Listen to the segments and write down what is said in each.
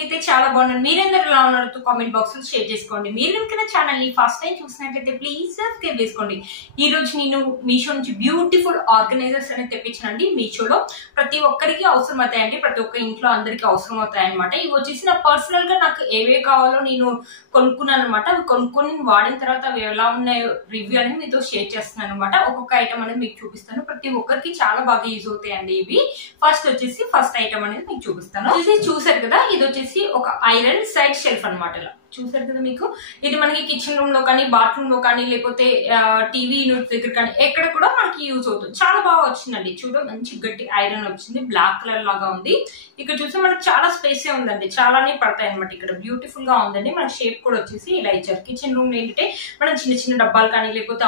నేనైతే చాలా బాగున్నాను. మీరందరూ ఎలా ఉన్నారో కామెంట్ బాక్స్ లో షేర్ చేసుకోండి. మీరు కనుక ఛానల్ ని ఫస్ట్ టైం చూసినట్లయితే ప్లీజ్ సబ్స్క్రైబ్ చేసుకోండి. ఈ రోజు నేను మీషో నుంచి బ్యూటిఫుల్ ఆర్గనైజర్స్ అనేది తెప్పించానండి. మీషోలో ప్రతి ఒక్కరికి అవసరం అవుతాయండి, ప్రతి ఒక్క ఇంట్లో అందరికి అవసరం అవుతాయి అనమాట. ఇవి వచ్చేసి నా పర్సనల్ గా నాకు ఏవే కావాలో నేను కొనుక్కున్నాను అనమాట. అవి కొనుక్కొని వాడిన తర్వాత అవి ఎలా ఉన్నాయో రివ్యూ అనేది మీతో షేర్ చేస్తున్నాను అనమాట. ఒక్కొక్క ఐటమ్ అనేది మీకు చూపిస్తాను. ప్రతి ఒక్కరికి చాలా బాగా యూజ్ అవుతాయండి ఇవి. ఫస్ట్ ఐటమ్ అనేది మీకు చూపిస్తాను. చూసారు కదా, ఇది వచ్చేసి ఒక ఐరన్ సైడ్ షెల్ఫ్ అనమాట. ఇలా చూసారు కదా, మీకు ఇది మనకి కిచెన్ రూమ్ లో కానీ, బాత్రూమ్ లో కానీ, లేకపోతే టీవీ యూనిట్ దగ్గర కానీ ఎక్కడ కూడా మనకి యూజ్ అవుతుంది. చాలా బాగా వచ్చిందండి. మంచి గట్టి ఐరన్ వచ్చింది, బ్లాక్ కలర్ లాగా ఉంది. ఇక్కడ చూస్తే మనకి చాలా స్పేస్ ఉందండి, చాలానే పడతాయి అనమాట. ఇక్కడ బ్యూటిఫుల్ గా ఉందండి. మన షేప్ కూడా వచ్చేసి ఇలా ఇచ్చారు. కిచెన్ రూమ్ ఏంటంటే మనం చిన్న చిన్న డబ్బాలు కానీ, లేకపోతే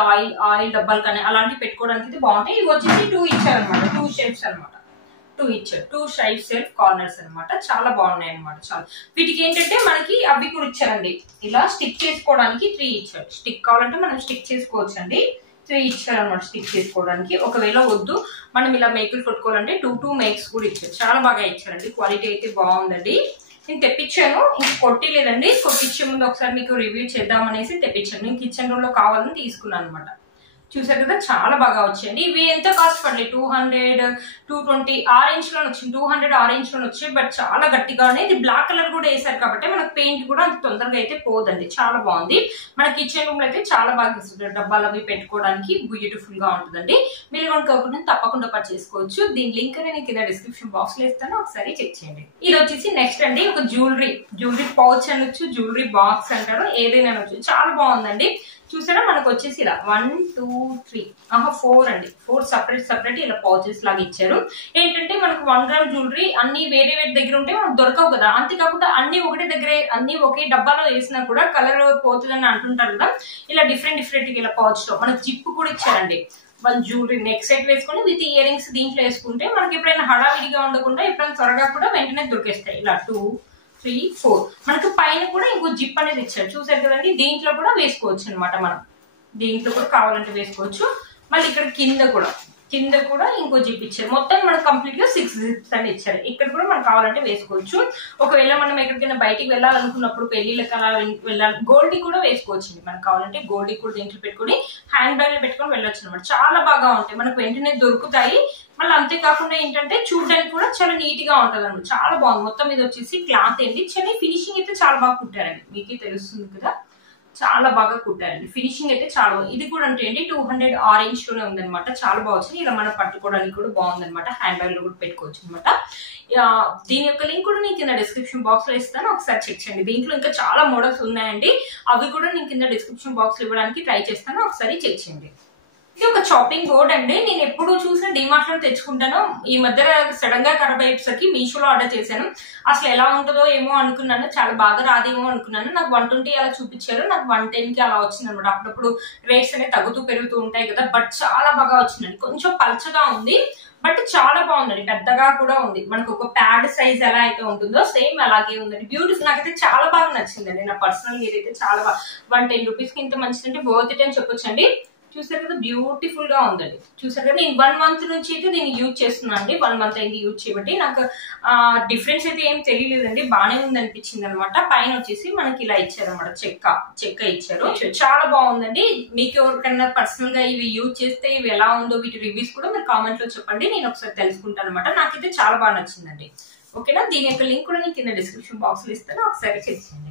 ఆయిల్ డబ్బాలు కానీ అలాంటివి పెట్టుకోవడానికి అయితే బాగుంటాయి. ఇవి వచ్చేసి 2 ఇచ్చారనమాట, 2 షేప్స్ అనమాట. 2 ఇచ్చారు, 2 సైడ్ సెల్ఫ్ కార్నర్స్ అనమాట. చాలా బాగున్నాయి అనమాట. చాలా వీటికి ఏంటంటే మనకి అవి కూడా ఇచ్చారండి. ఇలా స్టిక్ చేసుకోవడానికి 3 ఇచ్చారు. స్టిక్ కావాలంటే మనం స్టిక్ చేసుకోవచ్చు అండి. 3 ఇచ్చారు అనమాట స్టిక్ చేసుకోవడానికి. ఒకవేళ వద్దు మనం ఇలా మేకులు కొట్టుకోవాలంటే 2 మేక్స్ కూడా ఇచ్చారు. చాలా బాగా ఇచ్చారండి. క్వాలిటీ అయితే బాగుందండి. నేను తెప్పించాను, ఇంక కొట్టిలేదండి. కొట్టించే ముందు ఒకసారి మీకు రివ్యూ చేద్దామనేసి తెప్పించాను. నేను కిచెన్ రూమ్ లో కావాలని తీసుకున్నాను అనమాట. చూసారు కదా, చాలా బాగా వచ్చాయండి. ఇవి ఎంత కాస్ట్ పడలేదు, 200, 220 ఆరెంజ్ లో వచ్చింది. 200 ఆరెంజ్ లో వచ్చాయి. బట్ చాలా గట్టిగానే, ఇది బ్లాక్ కలర్ కూడా వేసారు కాబట్టి మనకు పెయింట్ కూడా అంత తొందరగా అయితే పోదండి. చాలా బాగుంది. మన కిచెన్ రూమ్ లో అయితే చాలా బాగా ఇస్తుంది. డబ్బాలు అవి పెట్టుకోవడానికి బ్యూటిఫుల్ గా ఉంటుందండి. మీరు కనుక తప్పకుండా పర్చేస్ చేసుకోవచ్చు. దీని లింక్ నేను కింద డిస్క్రిప్షన్ బాక్స్ లో ఇస్తాను, ఒకసారి చెక్ చేయండి. ఇది వచ్చేసి నెక్స్ట్ అండి, ఒక జ్యువెలరీ పౌచ్ అనొచ్చు, జ్యువెలరీ బాక్స్ అంటారు, ఏదైనా అనొచ్చు. చాలా బాగుందండి. చూసారా, మనకు వచ్చేసి ఇలా 1 2 3 4 అండి, 4 సపరేట్ ఇలా పౌచెస్ లాగా ఇచ్చారు. ఏంటంటే మనకు 1 గ్రామ్ జ్యువెలరీ అన్ని వేరే దగ్గర ఉంటే మనకు దొరకవు కదా. అంతేకాకుండా అన్ని ఒకటే దగ్గర, అన్ని ఒకే డబ్బాలో వేసినా కూడా కలర్ పోతుందని అంటుంటారు కదా. ఇలా డిఫరెంట్ ఇలా పౌచ్ లో మనకు జిప్ కూడా ఇచ్చారండి. మన జ్యువెలరీ నెక్ సెట్ వేసుకుని విత్ ఇయర్ రింగ్స్ దీంట్లో వేసుకుంటే మనకి ఎప్పుడైనా హడావిడిగా ఉండకుండా ఎప్పుడైనా త్వరగా కూడా వెంటనే దొరికేస్తాయి. ఇలా 2 3 4 మనకు పైన కూడా ఇంకో జిప్ అనేది ఇచ్చారు. చూసారు కదండి, దీంట్లో కూడా వేసుకోవచ్చు అనమాట. మనం దీంట్లో కూడా కావాలంటే వేసుకోవచ్చు. మళ్ళీ ఇక్కడ కింద కూడా ఇంకో జిప్ ఇచ్చారు. మొత్తం మనకు కంప్లీట్ గా 6 జిప్స్ అని ఇచ్చారు. ఇక్కడ కూడా మనం కావాలంటే వేసుకోవచ్చు. ఒకవేళ మనం ఎక్కడికైనా బయటికి వెళ్ళాలనుకున్నప్పుడు, పెళ్లిళ్ళకి అలా వెళ్ళాలి, గోల్డ్ కూడా వేసుకోవచ్చు. మనకు కావాలంటే గోల్డ్ కూడా దీంట్లో పెట్టుకుని హ్యాండ్ బ్యాగ్ లో పెట్టుకొని వెళ్ళొచ్చు అనమాట. చాలా బాగా ఉంటాయి, మనకు వెంటనే దొరుకుతాయి. మళ్ళీ అంతేకాకుండా ఏంటంటే చూడడానికి కూడా చాలా నీట్ గా ఉంటది అనమాట. చాలా బాగుంది. మొత్తం మీద వచ్చేసి క్లాత్ ఏంటి చాలా ఫినిషింగ్ అయితే చాలా బాగా కుట్టారండి. మీకే తెలుస్తుంది కదా, చాలా బాగా కుట్టారండి. ఫినిషింగ్ అయితే చాలా బాగుంది. ఇది కూడా అంటే ఏంటి 200 ఆరెంజ్ లోనే ఉందనమాట. చాలా బాగుంది. ఇలా మనం పట్టుకోవడానికి కూడా బాగుందనమాట. హ్యాండ్ బ్యాగ్ లో కూడా పెట్టుకోవచ్చు అనమాట. దీని యొక్క లింక్ కూడా నేను కింద డిస్క్రిప్షన్ బాక్స్ లో ఇస్తాను, ఒకసారి చెక్ చేయండి. దీంట్లో ఇంకా చాలా మోడల్స్ ఉన్నాయండి. అవి కూడా నేను కింద డిస్క్రిప్షన్ బాక్స్ లో ఇవ్వడానికి ట్రై చేస్తాను, ఒకసారి చెక్ చేయండి. ఇది ఒక చాపింగ్ బోర్డ్ అండి. నేను ఎప్పుడు చూసిన డిమార్ట్ లో తెచ్చుకుంటాను. ఈ మధ్య సడన్ గా ఖరాబ్ అయ్యేసరికి మీషోలో ఆర్డర్ చేశాను. అసలు ఎలా ఉంటుందో ఏమో అనుకున్నాను, చాలా బాగా రాదేమో అనుకున్నాను. నాకు 120 అలా చూపించారు, నాకు 110 కి అలా వచ్చింది అనమాట. అప్పుడప్పుడు రేట్స్ అనేవి తగ్గుతూ పెరుగుతూ ఉంటాయి కదా. బట్ చాలా బాగా వచ్చిందండి. కొంచెం పల్చగా ఉంది, బట్ చాలా బాగుందండి. పెద్దగా కూడా ఉంది. మనకు ఒక ప్యాడ్ సైజ్ ఎలా అయితే ఉంటుందో సేమ్ అలాగే ఉందండి. బ్యూటిఫుల్. నాకైతే చాలా బాగా నచ్చిందండి. నా పర్సనల్ ఏదైతే చాలా బాగా 110 రూపీస్ కి ఇంత మంచిదంటే వర్త్ ఇట్ అని చెప్పొచ్చండి. చూసారు కదా, బ్యూటిఫుల్ గా ఉందండి. చూసారు కదా, నేను 1 మంత్ నుంచి అయితే దీన్ని యూజ్ చేస్తున్నాను అండి. 1 మంత్ అయింది యూజ్ చేయబట్టి. నాకు డిఫరెన్స్ అయితే ఏం తెలియలేదండి, బాగానే ఉంది అనిపించింది అనమాట. పైన వచ్చేసి మనకి ఇలా ఇచ్చారనమాట, చెక్క ఇచ్చారు. చాలా బాగుందండి. మీకు ఎవరికైనా పర్సనల్ గా ఇవి యూజ్ చేస్తే ఇవి ఎలా ఉందో వీటి రివ్యూస్ కూడా మీరు కామెంట్ లో చెప్పండి, నేను ఒకసారి తెలుసుకుంటాను అనమాట. నాకైతే చాలా బాగా నచ్చిందండి. ఓకేనా, దీని యొక్క లింక్ కూడా నేను కింద డిస్క్రిప్షన్ బాక్స్ లో ఇస్తాను, ఒకసారి చెక్ చేయండి.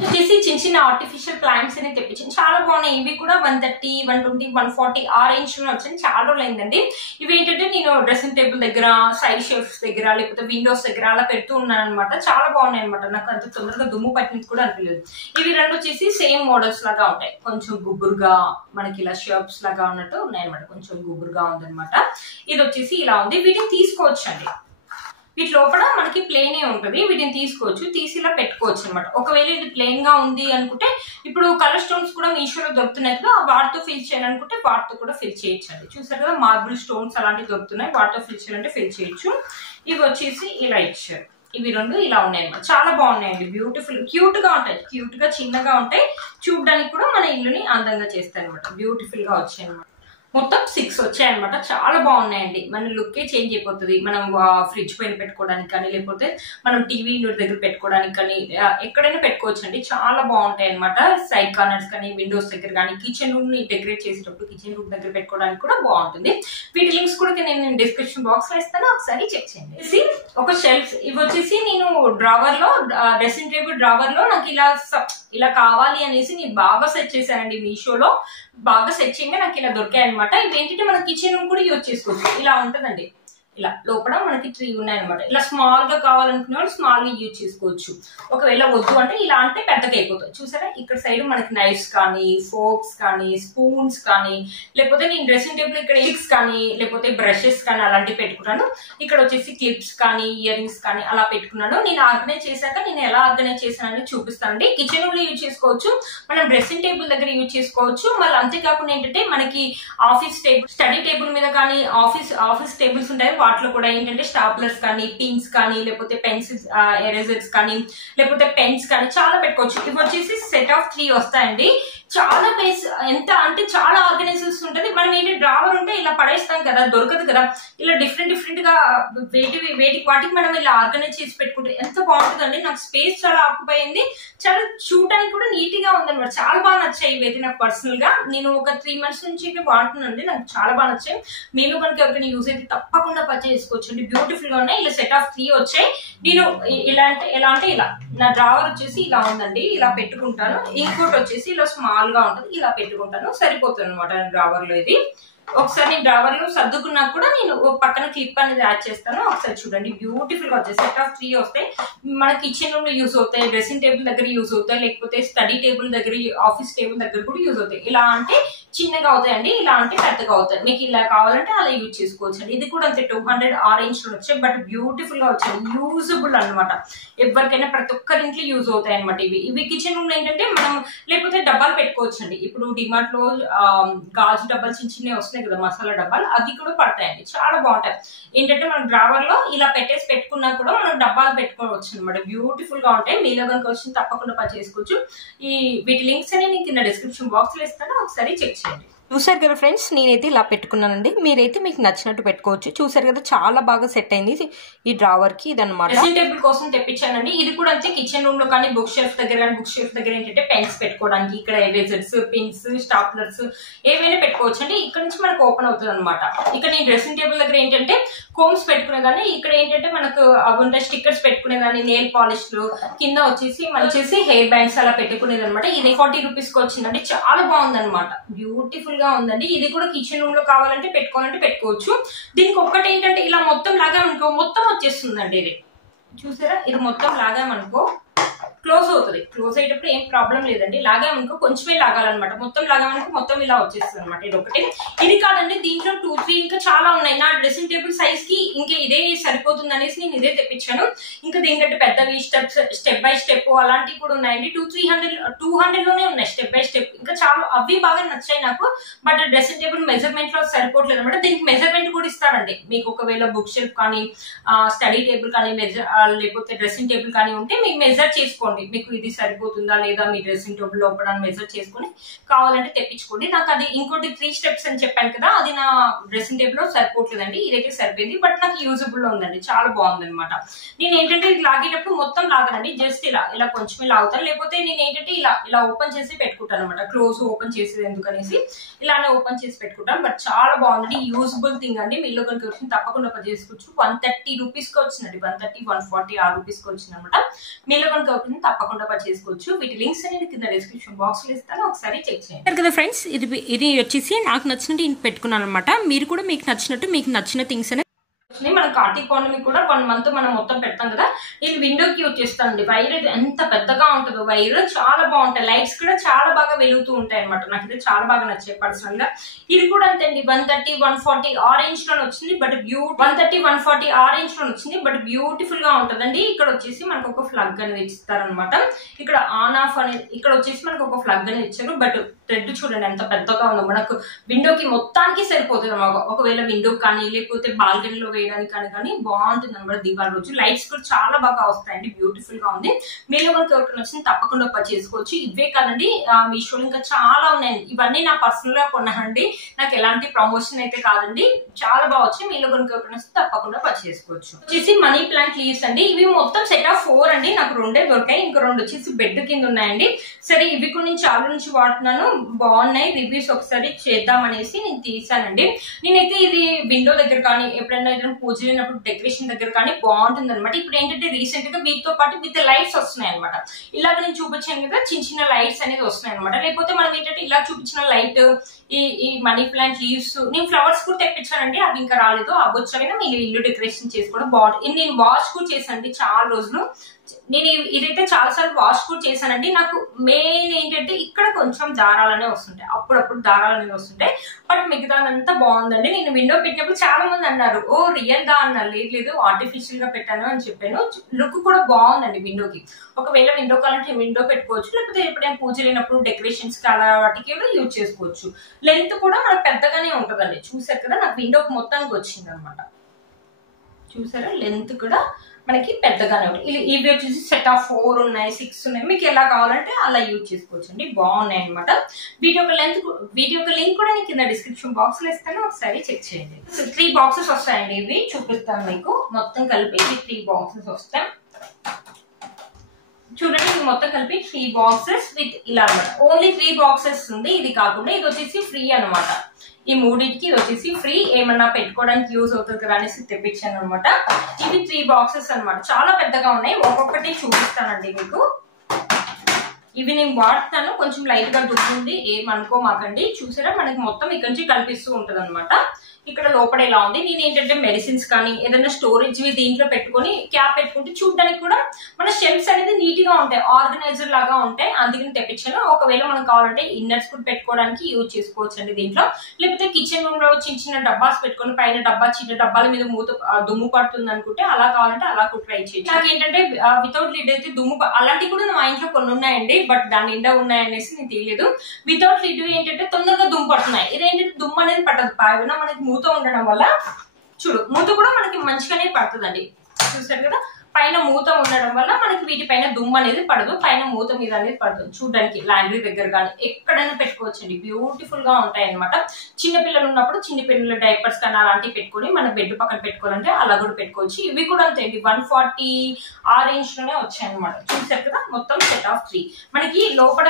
వచ్చేసి చిన్న ఆర్టిఫిషియల్ ప్లాంట్స్ అనేది తెప్పించాను. చాలా బాగున్నాయి. ఇవి కూడా 130, 120, 140 ఆరెంజ్ లో వచ్చాయి. చాలా రోజులు అయిందండి. ఇవి ఏంటంటే నేను డ్రెస్సింగ్ టేబుల్ దగ్గర, సైడ్ షెల్ఫ్స్ దగ్గర, లేకపోతే విండోస్ దగ్గర అలా పెడుతూ ఉన్నాను అనమాట. చాలా బాగున్నాయి అనమాట. నాకు అంత తొందరగా దుమ్ము పట్టినట్టు కూడా అనిపించలేదు. ఇవి 2 వచ్చేసి సేమ్ మోడల్స్ లాగా ఉంటాయి. కొంచెం గుబురుగా మనకి ఇలా షేప్స్ లాగా ఉన్నట్టు ఉన్నాయన్నమాట. కొంచెం గుబురుగా ఉందన్నమాట. ఇది వచ్చేసి ఇలా ఉంది. వీటిని తీసుకోవచ్చు అండి. వీటి లోపల మనకి ప్లేనే ఉంటుంది. వీటిని తీసుకోవచ్చు, తీసి ఇలా పెట్టుకోవచ్చు అనమాట. ఒకవేళ ఇది ప్లేన్ గా ఉంది అనుకుంటే, ఇప్పుడు కలర్ స్టోన్స్ కూడా మీషోలో దొరుకుతున్నాయి కదా, వాటితో ఫిల్ చేయాలనుకుంటే వాటితో కూడా ఫిల్ చేయొచ్చు అండి. చూసారు కదా, మార్బుల్ స్టోన్స్ అలాంటివి దొరుకుతున్నాయి, వాటితో ఫిల్ చేయాలంటే ఫిల్ చేయొచ్చు. ఇవి వచ్చేసి ఇలా ఇచ్చారు. ఇవి 2 ఇలా ఉన్నాయి అన్నమాట. చాలా బాగున్నాయండి. బ్యూటిఫుల్, క్యూట్ గా ఉంటాయి. క్యూట్ గా చిన్నగా ఉంటాయి. చూడడానికి కూడా మన ఇల్లుని అందంగా చేస్తాయి అనమాట. బ్యూటిఫుల్ గా వచ్చాయి అనమాట. మొత్తం 6 వచ్చాయన్నమాట. చాలా బాగున్నాయండి. మన లుక్కే చేంజ్ అయిపోతుంది. మనం ఫ్రిడ్జ్ పైన పెట్టుకోవడానికి కానీ, లేకపోతే మనం టీవీ దగ్గర పెట్టుకోవడానికి కానీ, ఎక్కడైనా పెట్టుకోవచ్చు అండి. చాలా బాగుంటాయి అనమాట. సైడ్ కార్నర్స్ కానీ, విండోస్ దగ్గర కానీ, కిచెన్ రూమ్ ని డెకరేట్ చేసేటప్పుడు కిచెన్ రూమ్ దగ్గర పెట్టుకోవడానికి కూడా బాగుంటుంది. వీటి లింక్స్ కూడా నేను డిస్క్రిప్షన్ బాక్స్ లో ఇస్తాను, ఒకసారి చెక్ చేయండి. ఒక షెల్ఫ్ ఇవి వచ్చేసి నేను డ్రావర్ లో, డ్రెస్సింగ్ టేబుల్ డ్రావర్ లో నాకు ఇలా కావాలి అనేసి నేను బాగా సెర్చ్ చేశానండి. మీషోలో బాగా సెర్చ్ చేయగా నాకు ఇలా దొరికాయి అనమాట. ఇవి ఏంటంటే మన కిచెన్ రూమ్ కూడా యూజ్ చేసుకోవచ్చు. ఇలా ఉంటుందండి. ఇలా లోపల మనకి 3 ఉన్నాయన్నమాట. ఇలా స్మాల్ గా కావాలనుకునే వాళ్ళు స్మాల్ గా యూజ్ చేసుకోవచ్చు. ఒకవేళ వద్దు అంటే ఇలా అంటే పెద్దగా అయిపోతుంది. చూసారా ఇక్కడ సైడ్ మనకి నైఫ్స్ కానీ, ఫోర్క్స్ కానీ, స్పూన్స్ కానీ, లేకపోతే నేను డ్రెస్సింగ్ టేబుల్ ఇక్కడ స్టిక్స్ కానీ, లేకపోతే బ్రషెస్ కానీ అలాంటివి పెట్టుకున్నాను. ఇక్కడ వచ్చేసి క్లిప్స్ కానీ, ఇయర్ రింగ్స్ కానీ అలా పెట్టుకున్నాను. నేను ఆర్గనైజ్ చేశాక నేను ఎలా ఆర్గనైజ్ చేశానని చూపిస్తానండి. కిచెన్ రూమ్ లో యూజ్ చేసుకోవచ్చు, మనం డ్రెస్సింగ్ టేబుల్ దగ్గర యూజ్ చేసుకోవచ్చు. మళ్ళీ అంతేకాకుండా ఏంటంటే మనకి ఆఫీస్ టేబుల్, స్టడీ టేబుల్ మీద కానీ, ఆఫీస్ టేబుల్స్ ఉంటాయి, వాటిలో కూడా ఏంటంటే స్టాప్లర్స్ కానీ, పిన్స్ కానీ, లేకపోతే పెన్సిల్స్, ఎరేజర్స్ కానీ, లేకపోతే పెన్స్ కానీ చాలా పెట్టుకోవచ్చు. ఇవి వచ్చేసి సెట్ ఆఫ్ 3 వస్తాయండి. చాలా బేస్ ఎంత అంటే చాలా ఆర్గనైజర్స్ ఉంటుంది. మనం ఏంటి డ్రావర్ ఉంటే ఇలా పడేస్తాం కదా, దొరకదు కదా. ఇలా డిఫరెంట్ గా వాటికి మనం ఇలా ఆర్గనైజ్ చేసి పెట్టుకుంటే ఎంత బాగుంటుందండి. నాకు స్పేస్ చాలా ఆక్యుపై అయింది. చాలా చూడటానికి కూడా నీట్ గా ఉందన్నమాట. చాలా బాగా నచ్చాయి ఇవైతే నాకు పర్సనల్ గా. నేను ఒక 3 months నుంచి వాడుతున్నానండి. నాకు చాలా బాగా నచ్చాయి. మీరు కనుక ఎవరికైనా యూజ్ అయితే తప్పకుండా పర్చేస్ చేసుకోవచ్చు అండి. బ్యూటిఫుల్ గా ఉన్నాయి. ఇలా సెట్ ఆఫ్ 3 వచ్చాయి. నేను ఎలా అంటే ఇలా నా డ్రావర్ వచ్చేసి ఇలా ఉందండి. ఇలా పెట్టుకుంటాను. ఇంకోటి వచ్చేసి ఇలా స్మాల్ గా ఉంటుంది. ఇలా పెట్టుకుంటాను, సరిపోతుంది అనమాట డ్రావర్ లో. ఇది ఒకసారి నేను డ్రావర్ లో సర్దుకున్నా కూడా నేను పక్కన క్లిప్ అనేది యాడ్ చేస్తాను. ఒకసారి చూడండి, బ్యూటిఫుల్ గా వచ్చాయి. సెట్ ఆఫ్ 3 వస్తాయి. మన కిచెన్ రూమ్ లో యూజ్ అవుతాయి, డ్రెస్సింగ్ టేబుల్ దగ్గర యూజ్ అవుతాయి, లేకపోతే స్టడీ టేబుల్ దగ్గర, ఆఫీస్ టేబుల్ దగ్గర కూడా యూజ్ అవుతాయి. ఇలా అంటే చిన్నగా అవుతాయండి, ఇలా అంటే పెద్దగా అవుతాయి. మీకు ఇలా కావాలంటే అలా యూజ్ చేసుకోవచ్చు అండి. ఇది కూడా అంతే 200 ఆరెంజ్ లో వచ్చాయి. బట్ బ్యూటిఫుల్ గా వచ్చాయి, యూజబుల్ అనమాట. ఎవరికైనా ప్రతి ఒక్కరింట్లో యూజ్ అవుతాయి అనమాట. ఇవి కిచెన్ రూమ్ లో ఏంటంటే మనం లేకపోతే డబ్బాలు పెట్టుకోవచ్చు అండి. ఇప్పుడు డిమార్ట్ లో గాజు డబ్బాలు చిన్న వస్తున్నాయి కదా, మసాలా డబ్బాలు, అవి కూడా పడతాయండి. చాలా బాగుంటాయి. ఏంటంటే మనం డ్రావర్ లో ఇలా పెట్టుకున్నా కూడా మనం డబ్బాలు పెట్టుకోవచ్చు అనమాట. బ్యూటిఫుల్ గా ఉంటాయి. మీలో కనుక వచ్చి తప్పకుండా పర్చేస్ చేసుకోవచ్చు. వీటి లింక్స్ అని నేను కింద డిస్క్రిప్షన్ బాక్స్ లో ఇస్తాను, ఒకసారి చెక్ చేయండి. చూసారు కదా ఫ్రెండ్స్, నేనైతే ఇలా పెట్టుకున్నానండి. మీరైతే మీకు నచ్చినట్టు పెట్టుకోవచ్చు. చూసారు కదా, చాలా బాగా సెట్ అయింది ఈ డ్రావర్ కి. ఇదన్నమాట డ్రెస్సింగ్ టేబుల్ కోసం తెప్పించానండి. ఇది కూడా అంతే కిచెన్ రూమ్ లో కానీ, బుక్ షెల్ఫ్ దగ్గర కానీ, బుక్ షెల్ఫ్ దగ్గర ఏంటంటే పెన్స్ పెట్టుకోవడానికి, ఇక్కడ ఎరేజర్స్, పిన్స్, స్టాప్లర్స్ ఏవైనా పెట్టుకోవచ్చు అండి. ఇక్కడ నుంచి మనకు ఓపెన్ అవుతుంది అనమాట. ఇక్కడ నేను డ్రెస్సింగ్ టేబుల్ దగ్గర ఏంటంటే కోమ్స్ పెట్టుకునేదాన్ని, ఇక్కడ ఏంటంటే మనకు అవి ఉంటాయి స్టిక్కర్స్ పెట్టుకునేదాన్ని, నెయిల్ పాలిష్లు, కింద వచ్చేసి హెయిర్ బ్యాండ్స్ అలా పెట్టుకునేది అనమాట. ఇది 40 రూపీస్ కి వచ్చిందండి. చాలా బాగుంది అనమాట. బ్యూటిఫుల్ గా ఉందండి. ఇది కూడా కిచెన్ రూమ్ లో కావాలంటే పెట్టుకోవచ్చు. దీనికి ఒక్కటి ఏంటంటే ఇలా మొత్తం లాగామనుకో మొత్తం వచ్చేస్తుందండి. ఇది చూసారా, ఇది మొత్తం లాగామనుకో క్లోజ్ అవుతుంది. క్లోజ్ అయ్యేటప్పుడు ఏం ప్రాబ్లం లేదండి. లాగామనుకో కొంచెమే లాగాలన్నమాట. మొత్తం లాగామనుకో మొత్తం ఇలా వచ్చేస్తుంది అనమాట. ఇది ఒకటి. ఇది కాదండి, దీంట్లో 2-3 ఇంకా చాలా ఉన్నాయి. నా డ్రెస్సింగ్ టేబుల్ సైజ్ కి ఇంకా ఇదే సరిపోతుంది అనేసి నేను ఇదే తెప్పించాను. ఇంకా దీనికంటే పెద్దవి స్టెప్ బై స్టెప్ అలాంటివి కూడా ఉన్నాయండి. 200 లోనే ఉన్నాయి స్టెప్ బై స్టెప్. ఇంకా చాలా అవి బాగా నచ్చాయి నాకు. బట్ డ్రెస్సింగ్ టేబుల్ మెజర్మెంట్ లో సరిపోవట్లేదు అనమాట. దీనికి మెజర్మెంట్ కూడా ఇస్తారండి. మీకు ఒకవేళ బుక్ షెల్ఫ్ కానీ, స్టడీ టేబుల్ కానీ, లేకపోతే డ్రెస్సింగ్ టేబుల్ కానీ ఉంటే మీకు మెజర్ చేసుకోండి. మీకు ఇది సరిపోతుందా లేదా మీ డ్రెస్సింగ్ టేబుల్ లోపల మెజర్ చేసుకుని కావాలంటే తెప్పించుకోండి. నాకు అది ఇంకోటి 3 steps అని చెప్పాను కదా, అది నా డ్రెస్సింగ్ టేబుల్ లో సరిపోవట్లేదండి. ఇదైతే సరిపోయింది. బట్ నాకు యూజబుల్ లో ఉందండి. చాలా బాగుంది అనమాట. నేను ఏంటంటే ఇది లాగేటప్పుడు మొత్తం లాగనండి, జస్ట్ ఇలా కొంచెమే లాగుతాను. లేకపోతే నేను ఏంటంటే ఇలా ఓపెన్ చేసి పెట్టుకుంటాను అనమాట. క్లోజ్ ఓపెన్ చేసేది ఎందుకనేసి ఇలానే ఓపెన్ చేసి పెట్టుకుంటాను. బట్ చాలా బాగుందండి. యూజబుల్ థింగ్ అండి. మీలో కనుక వచ్చింది తప్పకుండా పర్చేసుకోవచ్చు. 130 రూపీస్ కి వచ్చిందండి. 130-140 రూపీస్ కి వచ్చింది అనమాట. మీలో కనుక వచ్చింది తప్పకుండా పర్చేసుకోవచ్చు. వీటి లింక్స్ అనేది కింద డిస్క్రిప్షన్ బాక్స్ లో ఇస్తాను, ఒకసారి చెక్ చేయండి కదా ఫ్రెండ్స్. ఇది వచ్చేసి నాకు నచ్చినట్టు పెట్టుకున్నాను అనమాట. మీరు కూడా మీకు నచ్చిన థింగ్స్ అనేది మనం కార్తీక పౌర్ణమి కూడా 1 month మనం మొత్తం పెడతాం కదా. నేను విండోకి యూజ్ చేస్తానండి. వైర్ ఎంత పెద్దగా ఉంటుందో, వైర్ చాలా బాగుంటాయి. లైట్స్ కూడా చాలా బాగా వెలుగుతూ ఉంటాయి అనమాట. నాకైతే చాలా బాగా నచ్చాయి పర్సనల్ గా. ఇది కూడా అంతే అండి. 130-140 ఆరెంజ్ లో వచ్చింది. బట్ 130-140 ఆరెంజ్ లో వచ్చింది. బట్ బ్యూటిఫుల్ గా ఉంటదండి. ఇక్కడ వచ్చేసి మనకు ఒక ఫ్లగ్ అనేది ఇస్తారనమాట. ఇక్కడ ఆన్ ఆఫ్ అనేది ఇక్కడ వచ్చేసి మనకు ఒక ఫ్లగ్ అనేది ఇచ్చారు. బట్ థ్రెడ్ చూడండి ఎంత పెద్దగా ఉందో. మనకు విండోకి మొత్తానికి సరిపోతుంది. ఒకవేళ విండో కానీ లేకపోతే బాల్కనీలో వేయడానికి కానీ బాగుంటుంది అనమాట. దీపావళి రోజు లైట్స్ కూడా చాలా బాగా వస్తాయండి, బ్యూటిఫుల్ గా ఉంది. మీలో మనకి ఎవరికైనా వచ్చింది తప్పకుండా చేసుకోవచ్చు. ఇవే కాదండి, మీషోలో ఇంకా చాలా ఉన్నాయి. ఇవన్నీ నా పర్సనల్ గా కొన్నానండి, నాకు ఎలాంటి ప్రమోషన్ అయితే కాదండి. చాలా బాగా వచ్చాయి, మీలో కనుక ఎవరికైనా వస్తే తప్పకుండా చేసుకోవచ్చు. వచ్చేసి మనీ ప్లాంట్ లీవ్స్ అండి. ఇవి మొత్తం సెట్ ఆఫ్ 4 అండి, నాకు 2 దొరికాయి, ఇంకా 2 వచ్చేసి బెడ్ కింద ఉన్నాయండి. సరే ఇవి కూడా నేను చాలా నుంచి వాడుతున్నాను, బాగున్నాయి, రివ్యూస్ ఒకసారి చేద్దామనేసి నేను తీసానండి. నేనైతే ఇది విండో దగ్గర కానీ ఎప్పుడైనా ఏదైనా పూజ అయినప్పుడు డెకరేషన్ దగ్గర కానీ బాగుంటుంది అనమాట. ఇప్పుడు ఏంటంటే రీసెంట్ గా వీటితో పాటు విత్ లైట్స్ వస్తున్నాయి అనమాట. ఇలాగ నేను చూపించాను కదా, చిన్న చిన్న లైట్స్ అనేది వస్తున్నాయి అనమాట. లేకపోతే మనం ఏంటంటే ఇలా చూపించిన లైట్, ఈ మనీ ప్లాంట్ లీవ్స్, నేను ఫ్లవర్స్ కూడా తెప్పించానండి, అవి ఇంకా రాలేదు. అవి వచ్చాక మీరు ఇల్లు డెకరేషన్ చేసుకోవడం బాగుంటుంది. నేను వాష్ కూడా చేశానండి చాలా రోజులు. నేను ఇదైతే చాలా సార్లు వాష్ కూడా చేశానండి. నాకు మెయిన్ ఏంటంటే ఇక్కడ కొంచెం దారాలనే వస్తుంటాయి, అప్పుడప్పుడు దారాలు అనేవి వస్తుంటాయి, బట్ మిగతాదంతా బాగుందండి. నేను విండో పెట్టినప్పుడు చాలా మంది అన్నారు, ఓ రియల్ దా అన్నారు. లేదు ఆర్టిఫిషియల్ గా పెట్టాను అని చెప్పాను. లుక్ కూడా బాగుందండి విండోకి. ఒకవేళ విండో కావాలంటే విండో పెట్టుకోవచ్చు, లేకపోతే ఎప్పుడైనా పూజ లేనప్పుడు డెకరేషన్స్ కి అలా వాటికి కూడా యూజ్ చేసుకోవచ్చు. లెంత్ కూడా మనకు పెద్దగానే ఉంటుందండి. చూసారు కదా, నాకు విండోకి మొత్తానికి వచ్చింది అనమాట. చూసారా, లెంత్ కూడా మనకి పెద్దగానే ఉంటుంది. ఇవి వచ్చేసి సెట్ ఆఫ్ 4 ఉన్నాయి, 6 ఉన్నాయి, మీకు ఎలా కావాలంటే అలా యూజ్ చేసుకోవచ్చు అండి, బాగున్నాయి అనమాట. వీటి యొక్క లింక్ కూడా నేను కింద డిస్క్రిప్షన్ బాక్స్ లో ఇస్తాను, ఒకసారి చెక్ చేయండి. 3 బాక్సెస్ వస్తాయండి, ఇవి చూపిస్తాను మీకు. మొత్తం కలిపి 3 బాక్సెస్ వస్తాయి. చూడండి, ఇది మొత్తం కలిపి 3 బాక్సెస్ విత్ ఇలా అనమాట. ఓన్లీ 3 బాక్సెస్ ఉంది, ఇది కాకుండా ఇది వచ్చేసి ఫ్రీ అనమాట. ఈ మూడింటికి ఇది వచ్చేసి ఫ్రీ, ఏమన్నా పెట్టుకోవడానికి యూజ్ అవుతుంది కదా అనేసి తెప్పించాను అనమాట. ఇవి 3 బాక్సెస్ అనమాట, చాలా పెద్దగా ఉన్నాయి. ఒక్కొక్కటి చూపిస్తానండి మీకు. ఇవి నేను వాడుతాను, కొంచెం లైట్ గా దుమ్ముంది, ఏమనుకోమాకండి. చూసారా, మనకి మొత్తం ఇక్కడ నుంచి కనిపిస్తూ ఉంటది అనమాట. ఇక్కడ లోపల ఇలా ఉంది. నేను ఏంటంటే మెడిసిన్స్ కానీ ఏదైనా స్టోరేజ్ దీంట్లో పెట్టుకొని క్యాప్ పెట్టుకుంటే చూడడానికి కూడా మన షెల్ఫ్స్ అనేది నీట్ గా ఉంటాయి, ఆర్గనైజర్ లాగా ఉంటాయి, అందుకని తెప్పించాను. ఒకవేళ మనం కావాలంటే ఇన్నర్స్ కూడా పెట్టుకోవడానికి యూజ్ చేసుకోవచ్చు అండి దీంట్లో. లేకపోతే కిచెన్ రూమ్ లో చిన్న చిన్న డబ్బాస్ పెట్టుకొని పైన చిన్న డబ్బాల మీద దుమ్ము పడుతుంది అనుకుంటే అలా కావాలంటే అలా కూడా ట్రై చేయొచ్చు. నాకు ఏంటంటే వితౌట్ లిడ్ అయితే అలాంటివి కూడా మా ఇంట్లో కొన్ని ఉన్నాయండి, బట్ దాని నిండా ఉన్నాయనేసి నేను తెలియదు. వితౌట్ లిడ్ ఏంటంటే తొందరగా దుమ్ము పడుతున్నాయి, ఇదేంటంటే దుమ్ము అనేది పట్టదు. పైన మనకి మూత ఉండడం వల్ల చూడు, మూత కూడా మనకి మంచిగానే పడుతుందండి. చూసారు కదా, పైన మూత ఉండడం వల్ల మనకి వీటిపైన దుమ్ము అనేది పడదు, పైన మూత మీద అనేది పడుతుంది. చూడడానికి లాండ్రీ దగ్గర కానీ ఎక్కడైనా పెట్టుకోవచ్చు అండి, బ్యూటిఫుల్ గా ఉంటాయి అనమాట. చిన్న పిల్లలు ఉన్నప్పుడు చిన్న పిల్లల డైపర్స్ కానీ అలాంటివి పెట్టుకుని మన బెడ్ పక్కన పెట్టుకోవాలంటే అలా కూడా పెట్టుకోవచ్చు. ఇవి కూడా అంతే అండి, 140 ఆ రేంజ్ లోనే వచ్చాయి అనమాట. చూసారు కదా, మొత్తం సెట్ ఆఫ్ 3. మనకి లోపల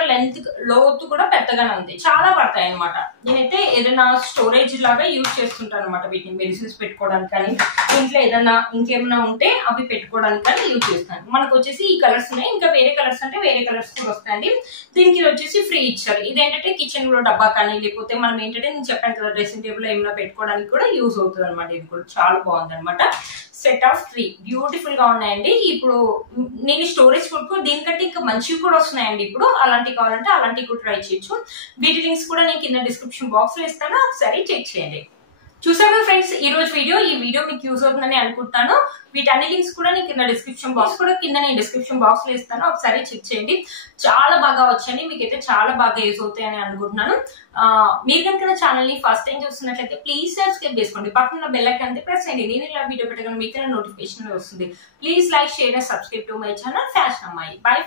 లోతు కూడా పెద్దగానే ఉంది, చాలా పడతాయి అనమాట. నేనైతే ఏదైనా స్టోరేజ్ లాగా యూజ్ చేస్తుంటాను అనమాట వీటిని, మెడిసిన్స్ పెట్టుకోవడానికి కానీ ఇంట్లో ఏదైనా ఇంకేమైనా ఉంటే అవి పెట్టుకోవడానికి కానీ యూజ్ చేస్తాను. మనకు వచ్చేసి ఈ కలర్స్ ఉన్నాయి, ఇంకా వేరే కలర్స్ అంటే వేరే కలర్స్ కూడా వస్తాయండి. దీనికి వచ్చేసి ఫ్రీ ఇచ్చారు. ఇదేంటంటే కిచెన్ లో డబ్బా కానీ లేకపోతే మనం ఏంటంటే నేను చెప్పాను కదా డ్రెస్సింగ్ టేబుల్ ఏమైనా పెట్టుకోవడానికి కూడా యూజ్ అవుతుంది అనమాట. ఇది కూడా చాలా బాగుంది అనమాట. సెట్ ఆఫ్ 3 బ్యూటిఫుల్ గా ఉన్నాయండి. ఇప్పుడు నేను స్టోరేజ్ కొడుకు దీనికంటే ఇంకా మంచివి కూడా వస్తున్నాయండి. ఇప్పుడు అలాంటివి కావాలంటే అలాంటివి కూడా ట్రై చేయొచ్చు. వీటి లింక్స్ కూడా నేను కింద డిస్క్రిప్షన్ బాక్స్ లో ఇస్తాను, ఒకసారి చెక్ చేయండి. చూసారు ఫ్రెండ్స్, ఈ వీడియో మీకు యూజ్ అవుతుందని అనుకుంటాను. వీటన్ని లింక్స్ కూడా నేను కింద డిస్క్రిప్షన్ బాక్స్ లో ఇస్తాను, ఒకసారి చెక్ చేయండి. చాలా బాగా వచ్చాయి, మీకైతే చాలా బాగా యూజ్ అవుతాయని అనుకుంటున్నాను. మీరు కనుక నా ఛానల్ ని ఫస్ట్ టైం చూస్తున్నట్లయితే ప్లీజ్ సబ్స్క్రైబ్ చేసుకోండి, పక్కన బెల్ ఐకాన్ అయితే ప్రెస్ చేయండి. నేను ఇలా వీడియో పెట్టగానే మీకు నోటిఫికేషన్ వస్తుంది. Please like, share and subscribe to my channel fashion అమ్మాయి. బై.